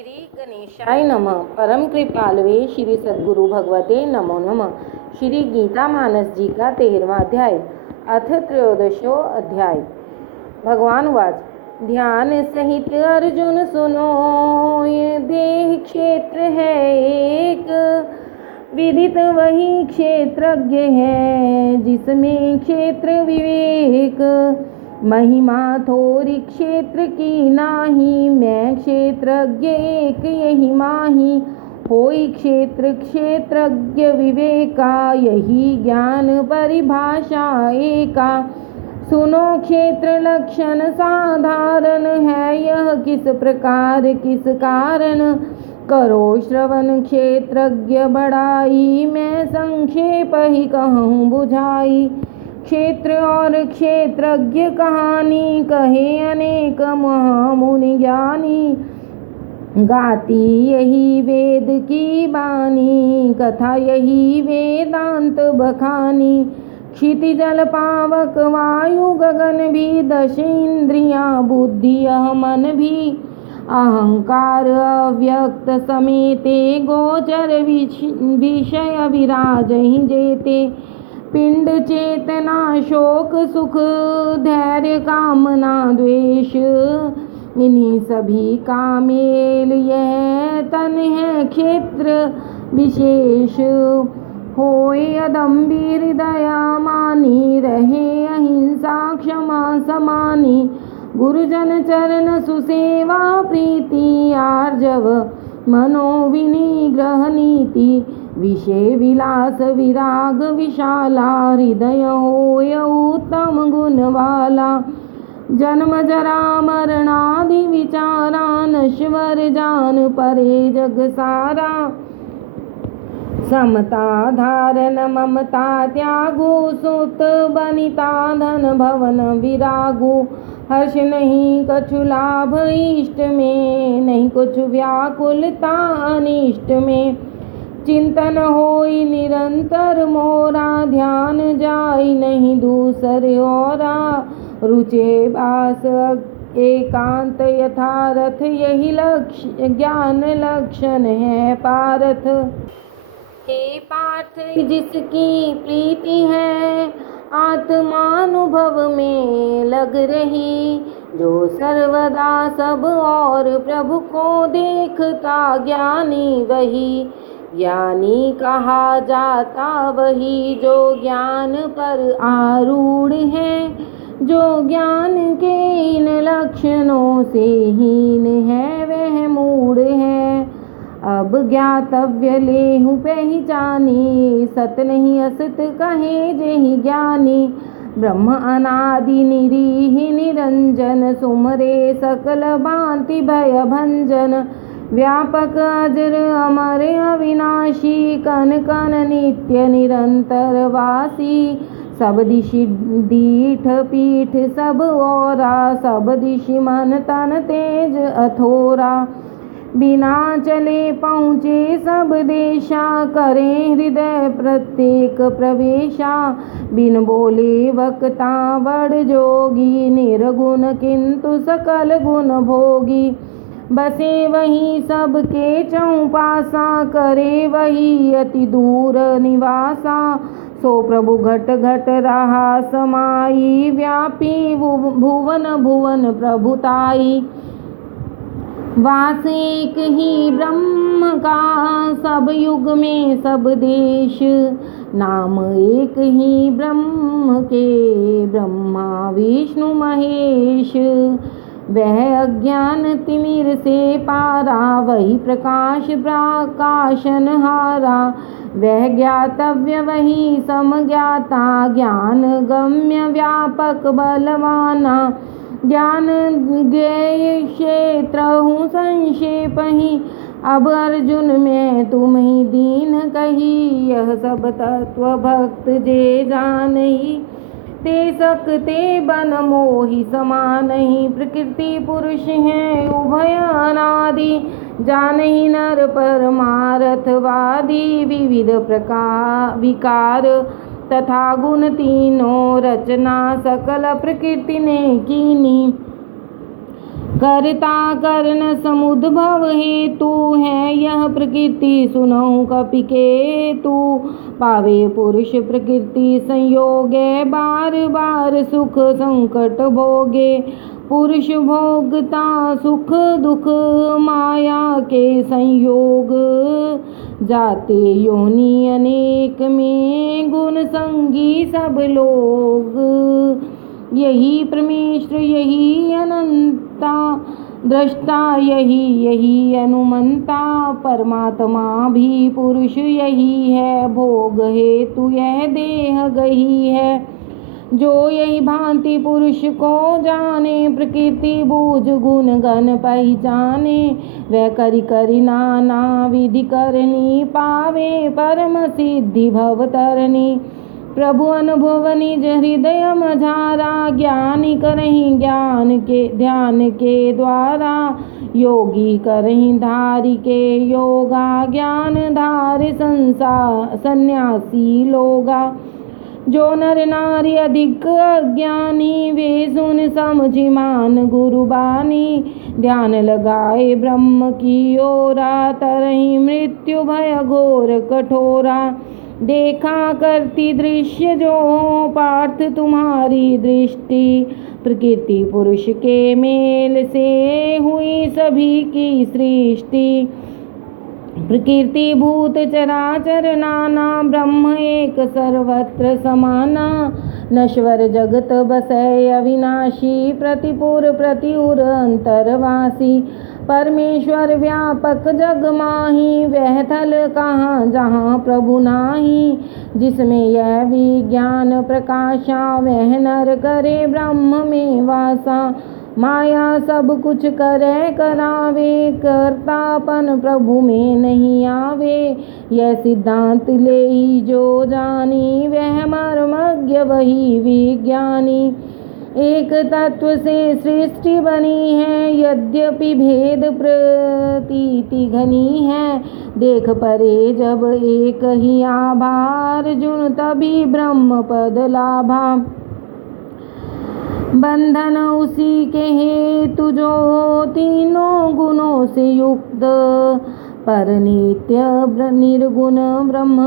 श्री गणेशाय नमः। परम कृपालवे श्री सद्गुरु भगवते नमो नमः। श्री गीता मानस जी का 13वां अध्याय अथ त्रयोदशो अध्याय। भगवान वाच ध्यान सहित अर्जुन सुनो, ये देह क्षेत्र है एक, विदित वही क्षेत्रज्ञ है जिसमें क्षेत्र विवेक। महिमा थोरी क्षेत्र की नाही, मैं क्षेत्रज्ञ एक यही माही। होई क्षेत्र क्षेत्रज्ञ विवेका, यही ज्ञान परिभाषा एका। सुनो क्षेत्र लक्षण साधारण है, यह किस प्रकार किस कारण। करो श्रवण क्षेत्रज्ञ बड़ाई, मैं संक्षेप ही कहूँ बुझाई। क्षेत्र और क्षेत्रज्ञ कहानी, कहे अनेक महामुनि ज्ञानी। गाती यही वेद की बानी, कथा यही वेदांत बखानी। क्षिति जल पावक वायु गगन भी, दश इंद्रियां बुद्धि यह मन भी। अहंकार अव्यक्त समेते, गोचर विषय विराज ही जेते। पिंड चेतना शोक सुख धैर्य कामना द्वेष, इन्हीं सभी का मेल यह तन है क्षेत्र विशेष। होए अदम्भी हृदय मानी, रहे अहिंसा क्षमा समानी। गुरुजन चरण सुसेवा प्रीति, आर्जव मनोविनिग्रह नीति। विषय विलास विराग विशाला, हृदय होय उत्तम गुण वाला। जन्म जरा मरणादि विचारा, नश्वर जान परे जग सारा। समता धारण ममता त्यागो, सुत बनिता धन भवन विरागो। हर्ष नहीं कछु लाभ इष्ट में, नहीं कुछ व्याकुलता अनिष्ट में। चिंतन होई निरंतर मोरा, ध्यान जाई नहीं दूसरे ओरा। रुचे बास एकांत यथारथ, यही लक्ष्य ज्ञान लक्षण है पारथ। हे पार्थ जिसकी प्रीति है, आत्मानुभव में लग रही। जो सर्वदा सब और प्रभु को देखता, ज्ञानी वही। ज्ञानी कहा जाता वही, जो ज्ञान पर आरूढ़ है। जो ज्ञान के इन लक्षणों से हीन है, वह मूढ़ है। अब ज्ञातव्य लेहु पहचानी, सत नहीं असत कहे जेहि ज्ञानी। ब्रह्म अनादि निरीह निरंजन, सुमरे सकल भांति भय भंजन। व्यापक अजर अमर अविनाशी, कन कन नित्य निरंतर वासी। सब दिशि दीठ पीठ सब ओरा, सब दिशि मन तन तेज अथोरा। बिना चले पहुँचे सब देशा, करें हृदय प्रत्येक प्रवेशा। बिन बोले वक्ता बड़ जोगी, निर्गुण किंतु सकल गुण भोगी। बसे वही सबके चौपासा, करे वही अति दूर निवासा। सो प्रभु घट घट रहा समाई, व्यापी भुवन भुवन प्रभुताई। वास एक ही ब्रह्म का, सब युग में सब देश। नाम एक ही ब्रह्म के, ब्रह्मा विष्णु महेश। वह अज्ञान तिमिर से पारा, वही प्रकाश प्रकाशन हारा। वह ज्ञातव्य वही समज्ञाता, ज्ञान गम्य व्यापक बलवाना। ज्ञान ज्ञेय क्षेत्र हूँ संक्षेप ही, अब अर्जुन मैं तुम ही दीन कही। यह सब तत्व भक्त जे जानही, ते सकते बन मोहि समानहि। प्रकृति पुरुष है उभय अनादि, जानहि नर परमार्थवादी। विविध प्रकार विकार तथा गुण तीनों, रचना सकल प्रकृति ने कीनी। करता कर्ण समुद्भव हेतु है यह प्रकृति सुनहु कपि केतु। पावे पुरुष प्रकृति संयोगे बार बार सुख संकट भोगे। पुरुष भोगता सुख दुख माया के संयोग। जाते योनि अनेक में गुण संगी सब लोग। यही परमेश्वर यही अनंता दृष्टा यही अनुमंता। परमात्मा भी पुरुष यही है भोग हेतु यह देह गही है। जो यही भांति पुरुष को जाने प्रकृति बूझ गुण गण पहचाने। वह करि नाना विधि करनी पावे परम सिद्धि भव तरनी। प्रभु अनुभव निज हृदय मझारा ज्ञानी करहि ध्यान के द्वारा। योगी करहि धारि के योगा ज्ञान धार सन्यासी लोगा। जो नर नारी अधिक अज्ञानी वे सुन समझि मान गुरु बानी। ध्यान लगाए ब्रह्म की ओरा तरहि मृत्यु भय घोर कठोरा। देखा करती दृश्य जो पार्थ तुम्हारी दृष्टि। प्रकृति पुरुष के मेल से हुई सभी की सृष्टि। प्रकृति भूत चराचर नाना ब्रह्म एक सर्वत्र समाना। नश्वर जगत बसै अविनाशी प्रतिपुर प्रतिउर अंतरवासी। परमेश्वर व्यापक जग माही वह थल कहाँ जहाँ प्रभु नाही। जिसमें यह विज्ञान प्रकाशा वह नर करे ब्रह्म में वासा। माया सब कुछ करे करावे करतापन प्रभु में नहीं आवे। यह सिद्धांत ले ही जो जानी वह मर्मज्ञ वही विज्ञानी। एक तत्व से सृष्टि बनी है यद्यपि भेद प्रतीति घनी है। देख परे जब एक ही आभार अर्जुन तभी ब्रह्म पद लाभा। बंधन उसी के हेतु जो तीनों गुणों से युक्त। पर नित्य निर्गुण ब्रह्म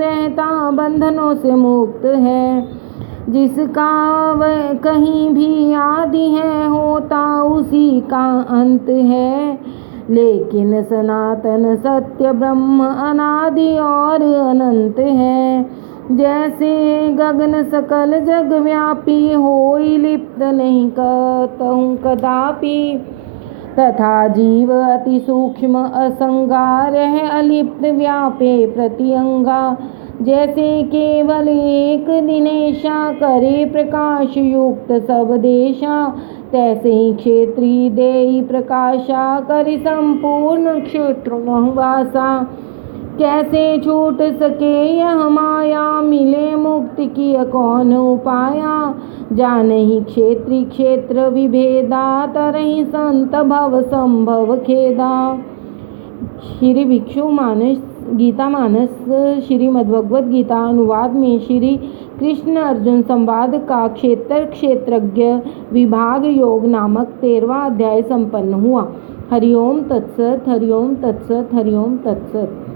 रहता बंधनों से मुक्त है। जिसका वह कहीं भी आदि है होता उसी का अंत है। लेकिन सनातन सत्य ब्रह्म अनादि और अनंत है। जैसे गगन सकल जग व्यापी होई लिप्त नहीं कहूँ कदापि। तथा जीव अति सूक्ष्म असंगा रह अलिप्त व्यापे प्रतिअंगा। जैसे केवल एक दिनेशा करे प्रकाश युक्त सब देशा। तैसे ही क्षेत्री देई प्रकाशा करि संपूर्ण क्षेत्र महवासा। कैसे छूट सके यह माया मिले मुक्ति की कौन उपाया। जानहि क्षेत्री क्षेत्र विभेदा तरहि संत भव संभव खेदा। श्री भिक्षु मानस गीता मानस श्रीमद्भगवद गीता अनुवाद में श्री कृष्ण अर्जुन संवाद का क्षेत्र क्षेत्रज्ञ विभाग योग नामक 13वां अध्याय संपन्न हुआ। हरिओम तत्सत हरिओम तत्सत हरिओम तत्सत।